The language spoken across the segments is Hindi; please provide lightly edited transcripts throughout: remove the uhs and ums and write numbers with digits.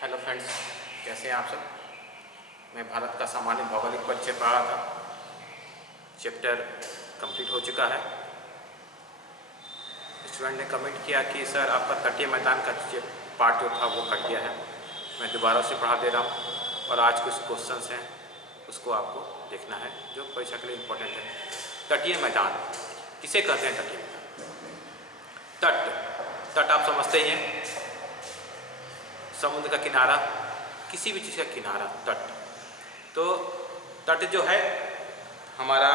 हेलो फ्रेंड्स, कैसे हैं आप सब। मैं भारत का सामान्य भौगोलिक परिचय पढ़ा रहा था। चैप्टर कंप्लीट हो चुका है। स्टूडेंट ने कमेंट किया कि सर आपका तटीय मैदान का पार्ट जो था वो कट गया है। मैं दोबारा से पढ़ा दे रहा हूँ और आज कुछ क्वेश्चंस हैं उसको आपको देखना है जो परीक्षा के लिए इम्पोर्टेंट है। तटीय मैदान किसे कहते हैं? तटीय मैदान, तट। तट आप समझते ही हैं, समुद्र का किनारा, किसी भी चीज़ का किनारा, तट। तो तट जो है हमारा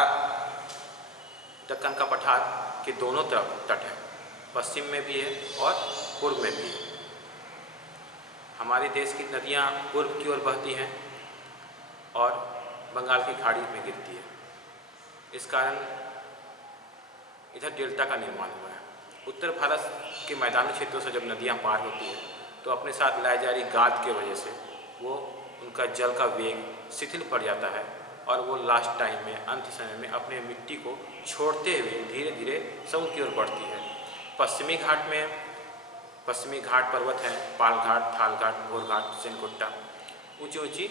दक्कन का पठार के दोनों तरफ तट है, पश्चिम में भी है और पूर्व में भी है। हमारे देश की नदियाँ पूर्व की ओर बहती हैं और बंगाल की खाड़ी में गिरती है। इस कारण इधर डेल्टा का निर्माण हुआ है। उत्तर भारत के मैदानी क्षेत्रों से जब नदियाँ पार होती हैं तो अपने साथ लाई जा रही गाद की वजह से वो उनका जल का वेग शिथिल पड़ जाता है और वो लास्ट टाइम में, अंत समय में अपने मिट्टी को छोड़ते हुए धीरे धीरे समुद्र की ओर बढ़ती है। पश्चिमी घाट पर्वत हैं, पाल घाट, थाल घाट, भोर घाट, सेनकुट्टा, ऊंची ऊंची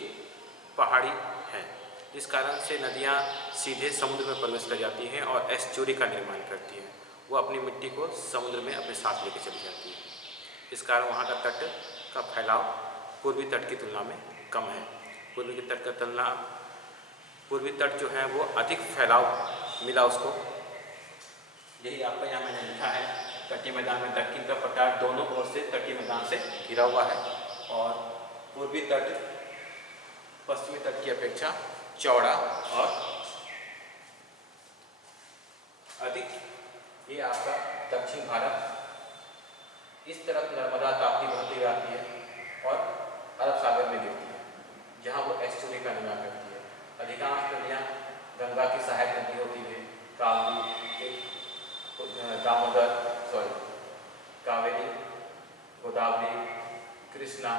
पहाड़ी हैं, जिस कारण से नदियाँ सीधे समुद्र में प्रवेश कर जाती हैं और एस्चुरी का निर्माण करती हैं। वो अपनी मिट्टी को समुद्र में अपने साथ लेकर चली जाती है। इस कारण वहाँ का तट का फैलाव पूर्वी तट की तुलना में कम है। पूर्वी तट का तुलना पूर्वी तट जो है वो अधिक फैलाव मिला उसको। यही आपका यहाँ मैंने लिखा है, तटीय मैदान में दक्षिण का पठार दोनों ओर से तटीय मैदान से घिरा हुआ है और पूर्वी तट पश्चिमी तट की अपेक्षा चौड़ा और अधिक। ये आपका दक्षिण भारत, इस तरफ नर्मदा ताप्ती बहती रहती है और अरब सागर में गिरती है जहाँ वो एस्चुरी का निर्माण करती है। अधिकांश नदियाँ गंगा की सहायक नदी होती है, कावेरी, गोदावरी, कृष्णा,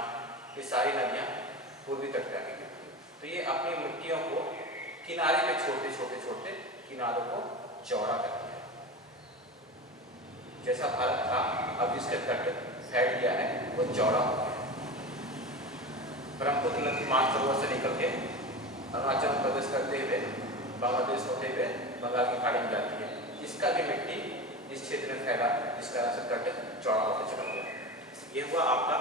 ये सारी नदियाँ पूर्वी तट पे आके गिरती है। तो ये अपनी मिट्टियों को किनारे पे छोटे किनारों को चौड़ा करती है। जैसा भारत था अब इसके तट फैल गया है, वो चौड़ा हो गया है। ब्रह्मपुत्र नदी मानसरोवर से निकल के अरुणाचल प्रदेश करते हुए बांग्लादेश होते हुए बंगाल की खाड़ी में जाती है। इसका भी मिट्टी इस क्षेत्र में फैला, इस कारण से तट चौड़ा होकर चला गया। ये हुआ आपका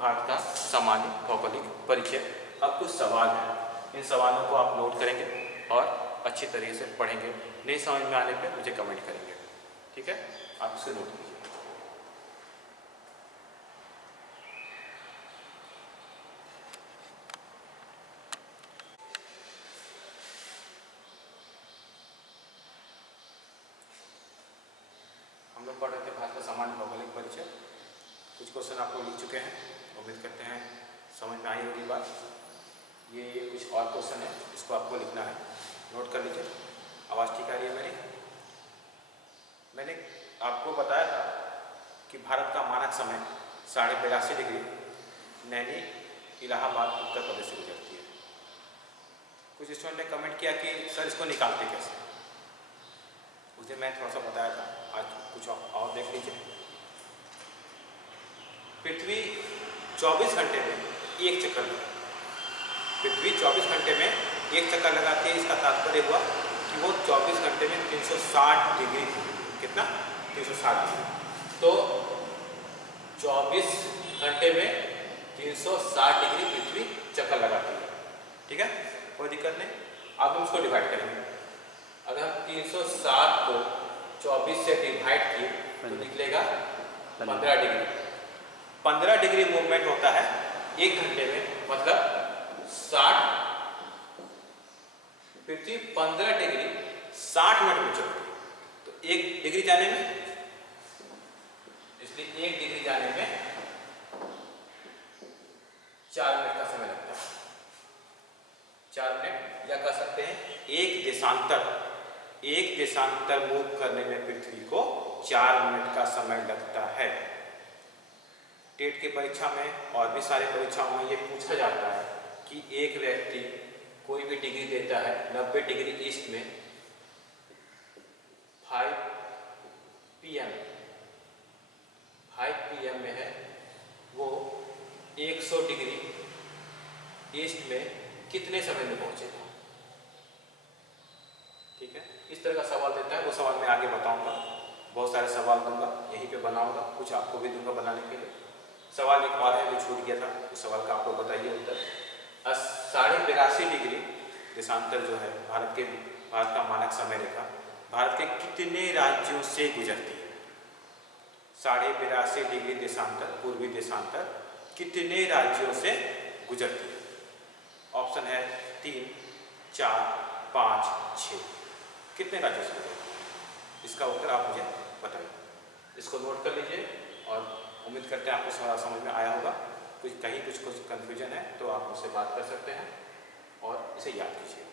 भारत का सामान्य भौगोलिक परिचय। अब कुछ सवाल हैं, इन सवालों को आप नोट करेंगे और अच्छी तरीके से पढ़ेंगे। नहीं समझ में आने पे मुझे कमेंट करेंगे, ठीक है? आप इसे नोट कीजिए। हम लोग पढ़ रहे थे भारत का सामान्य भौगोलिक परिचय। कुछ क्वेश्चन आप लोग लिख चुके हैं, उम्मीद करते हैं समझ में आई होगी बात। ये कुछ और क्वेश्चन है, इसको आपको लिखना है, नोट कर लीजिए। आवाज़ ठीक आ रही है मेरी? मैंने आपको बताया था कि भारत का मानक समय 82.5 डिग्री नैनी इलाहाबाद उत्तर प्रदेश से गुजरती है। कुछ स्टूडेंट ने कमेंट किया कि सर इसको निकालते कैसे। उसे मैं थोड़ा सा बताया था, आज कुछ और देख लीजिए। पृथ्वी 24 घंटे में एक चक्कर लगाती है। पृथ्वी 24 घंटे में एक चक्कर लगाती है। इसका तात्पर्य हुआ कि वो 24 घंटे में 360 डिग्री, कितना? 360 डिग्री। तो 24 घंटे में 360 डिग्री पृथ्वी चक्कर लगाती है, ठीक है? कोई दिक्कत नहीं। अब हम उसको डिवाइड करेंगे। अगर हम 360 को 24 से डिवाइड किए तो निकलेगा 15 डिग्री। 15 डिग्री मूवमेंट होता है एक घंटे में, मतलब 60। पृथ्वी 15 डिग्री 60 मिनट में चलती है। तो 1 डिग्री जाने में, इसलिए 1 डिग्री जाने में 4 मिनट का समय लगता है। 4 मिनट, या कह सकते हैं एक देशांतर मूव करने में पृथ्वी को 4 मिनट का समय लगता है। टेट की परीक्षा में और भी सारे परीक्षाओं में ये पूछा जाता है कि एक व्यक्ति कोई भी डिग्री देता है 90 डिग्री ईस्ट में 5 PM में है, वो 100 डिग्री ईस्ट में कितने समय में पहुंचेगा। ठीक है, इस तरह का सवाल देता है, वो सवाल मैं आगे बताऊंगा। बहुत सारे सवाल दूंगा, यहीं पे बनाऊंगा, कुछ आपको भी दूंगा बनाने के लिए। सवाल एक और है जो छूट गया था, उस सवाल का आप लोग बताइए उत्तर। 82.5 डिग्री देशांतर जो है भारत का मानक समय रेखा भारत के कितने राज्यों से गुजरती है। 82.5 डिग्री देशांतर, पूर्वी देशांतर कितने राज्यों से गुजरती है। ऑप्शन है 3, 4, 5, 6। कितने राज्यों से गुजरती है, इसका उत्तर आप मुझे बताइए। इसको नोट कर लीजिए और उम्मीद करते हैं आपको समझ में आया होगा। कुछ कहीं कुछ कन्फ्यूजन है तो आप मुझसे बात कर सकते हैं और इसे याद कीजिए।